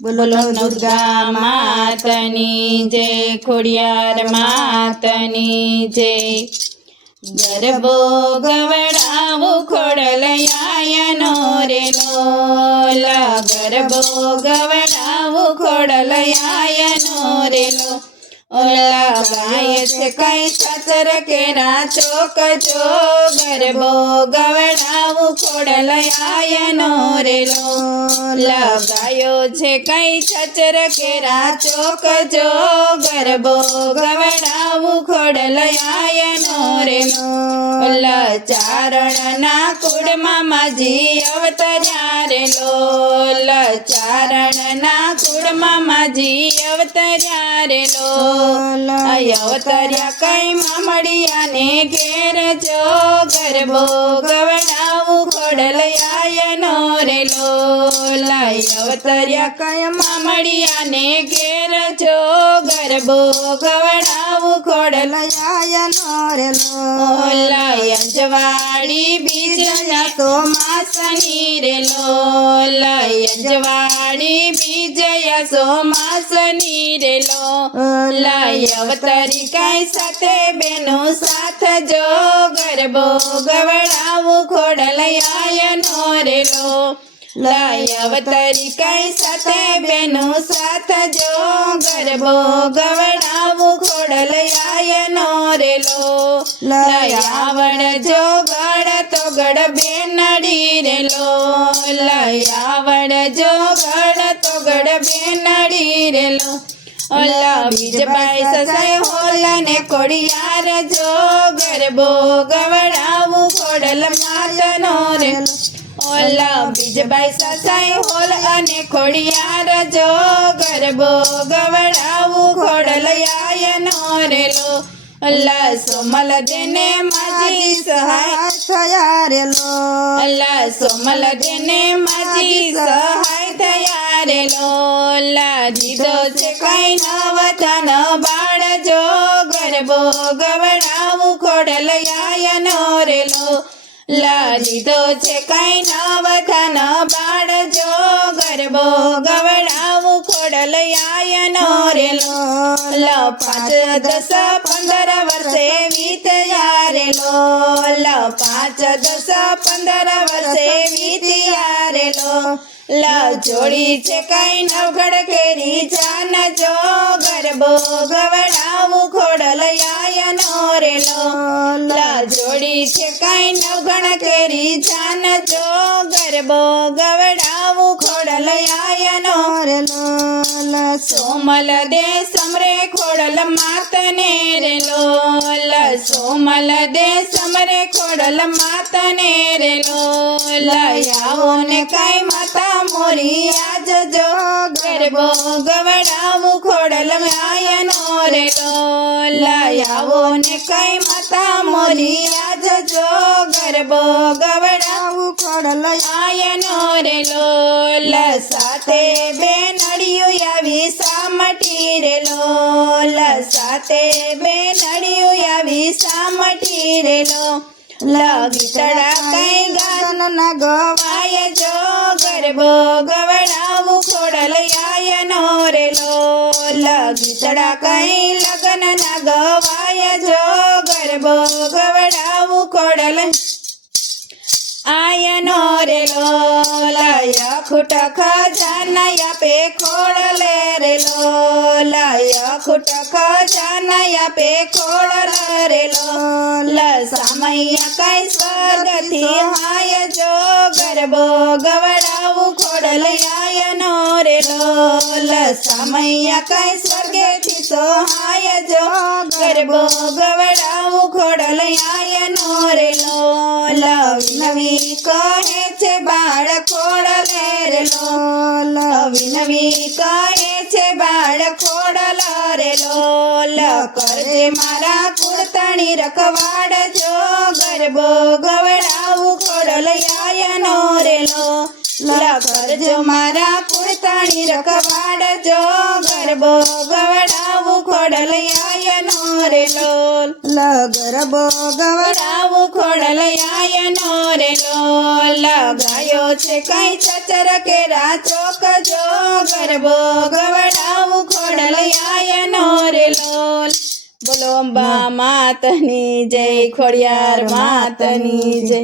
બોલો દુર્ગા માતની જય ખોડિયાર માતની જય. ગરબો ગવડાવું ખોડલયાયનો રે લોલ. ગરબો ગવડાવું ખોડલયાયનો રે લો. ઓલા ગાય છે કઈ સચર કેરા ચોક જો ગરબો ગવડાવું ખોડલયાયનો રેલો. લગાયો છે કઈ છચર કેરા ચોક જો ગરબો ગવડાવું ખોડલયાયનો રે નો ચારણ ના કુળમાં માજી અવતર્યા રે લોલ ચારણ ના કુળમાં માજી અવતર્યા રે લોલ અવતર્યા કઈ મામડિયા ને ઘેર જો ગરબો ગવડાવું ખોડલયાયનો રે લોલ અવતર્યા કઈ મામડિયા ને ઘેર જો ગરબો ગવડાવું ખોડલયાયનો રે ઓલા અંજવાડી બીજના તો માસની રે લોલ. અજવાળી બીજયા સો માસની રે લોલ. અવતરી કઈ સાથે બેનો સાથ જો ગરબો ગવડાવું ખોડલયાયનો રે લો લાય અવતરી કઈ સાથે બેનો સાથ જો ગરબો ગવડાવું ખોડલયાયનો રેલો લો લયાવણ જો ગળ તો ગળ બેનડી રેલો લો લયાવણ જો ગળ તો ગળ બેનડી રેલો ઓલા બીજબાઈ સસાય હોલા ને કોડિયાર જો ગરબો ગવડાવું ખોડલ માતનો રે ઓલા બીજબાઈ સસાઈ હોલ અને ખોડિયાર જો ગરબો ગવડાવું ખોડલ યાયનો રે લો અલ્લા સોમલ દેને માજી સહાય થયા રે લો અલ્લા સોમલ દેને માજી સહાય થયા રે લોલા દીધો છે કઈ નવતન બાળ જો ગરબો ગવડાવું ખોડલ યાયનો રે લો લા દીધો છે કઈ નવતન બાળ જો ગરબો ગવડાવું ખોડલ યાયનો રે લ પાંચ દસ પંદર વર્ષે વીતયા રે લો પાંચ દસ પંદર વર્ષે વીતયા રે લો લો જોડી છે કઈ નવગડ કેરી જાન જો ગરબો ગવડાવું ખોડલ યાયનો રે લો લો જોડી છે કઈ નવગણ કરી. જાન જો ગરબો ગવડાવું ખોડલ યાયનો રે સોમલ દે સમરે ખોડલ માતને રે લોલ સોમલ દે સમરે ખોડલ માતને રે લોલ આવો ને કઈ માતા મોરી આજ જો ગરબો. ગવડાવું ખોડલ આયનો રે લોલ આવો ને કઈ માતા મોરી આજ જો ગરબો. ગવડાવું ખોડલ આયનો રે લોલ સાથે બેનડિયું આવી સામટી રે સાથે બેનડિયું આવી સામટી રેલો લગી લગીતડા કઈ ગાન ન ગવાય જો ગરબો ગવડાવું ખોડલ આયનો રેલો. લગી ગીતડા કઈ લગન ન ગવાય જો ગરબો ગવડાવું ખોડલ આયનો રે લોલાય ખુટ ખજાનયા પે ખોડલે રે લોલાય ખુટ ખજાનયા પે ખોડલ રે લોલ સામૈયા કઈ સ્વર્ગથી હાય જો ગરબો ગવડાવું ખોડલ આયનો સામૈયા કઈ સ્વર્ગેથી તો હાય જો. ગરબો ગવડાવું, ખોડલ આયનો રે લોલ. વિનવી કહે છે બાળ ખોડલે રે લોલ. વિનવી કહે છે બાળ ખોડલ રે લોલ. કરજે મારા કુળતણી રખવાડ જો. ગરબો ગવડાવું, ખોડલ આયનો રે લો કરજો મારા કુળતણી રખવાડ જો ગરબો ગવડાવું ખોડલ આયનો રે લોલ ગરબો ગવડા ગવડાવું ખોડલ આયનો રે લોલ ગાયો છે કઈ ચચર કેરા ચોક જો ગરબો ગવડાવું ખોડલયાનો રે લોલ. બોલો અંબા માતની જય, ખોડિયાર માતની જય.